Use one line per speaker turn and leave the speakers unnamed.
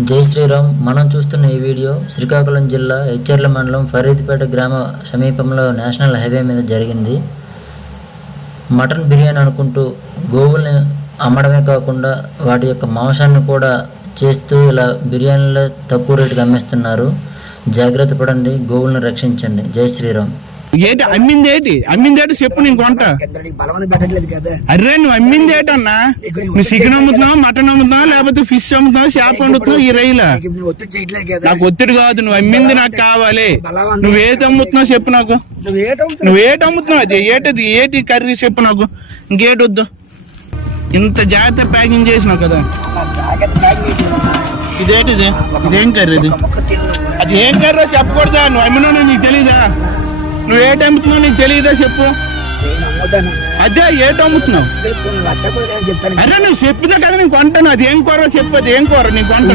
జై శ్రీరామ్. మనం చూస్తున్న ఈ వీడియో శ్రీకాకుళం జిల్లా హెచ్చర్ల మండలం ఫరీద్పేట గ్రామ సమీపంలో నేషనల్ హైవే మీద జరిగింది. మటన్ బిర్యానీ అనుకుంటూ గోవుల్ని అమ్మడమే కాకుండా వాటి యొక్క మాంసాన్ని కూడా చేస్తూ ఇలా బిర్యానీలో తక్కువ రేటుకి అమ్మేస్తున్నారు. జాగ్రత్త పడండి గోవులను రక్షించండి. జై శ్రీరామ్.
ఏంటి అమ్మింది ఏంటి? అమ్మింది ఏంటి? చెప్పు నేను కొంట. అర్రే నువ్వు అమ్మింది ఏంటన్నా? నువ్వు చికెన్ అమ్ముతున్నావా మటన్ అమ్ముతున్నావా? లేకపోతే ఫిష్ అమ్ముతున్నావా చేప వండుతున్నావు ఈ రైలా?
నీకు ఒత్తిడి చేయట్లేదు కదా.
నాకు ఒత్తిడి కాదు నువ్వు అమ్మింది నాకు కావాలి. నువ్వు ఏది అమ్ముతున్నావు చెప్పు నాకు.
నువ్వు
ఏటి అమ్ముతున్నావు అది ఏటది ఏటి కర్రీ చెప్పు నాకు. ఇంకేటి వద్దు. ఇంత జాగ్రత్త ప్యాకింగ్ చేసినావు కదా. ఇదేంటిది? ఇదేం కర్రీ ఇది? అది ఏం కర్రో చెప్పకూడదా? నువ్వు అమ్మినా నీకు తెలీదా? నువ్వు ఏటి అమ్ముతున్నావు నీకు తెలీదా చెప్పు. అదే ఏటి అమ్ముతున్నావు? అరే నువ్వు చెప్పితే కదా నేను కొంటాను. అది ఏం కూర? చెప్పు అది ఏం కూర? నీకు కొంటాను.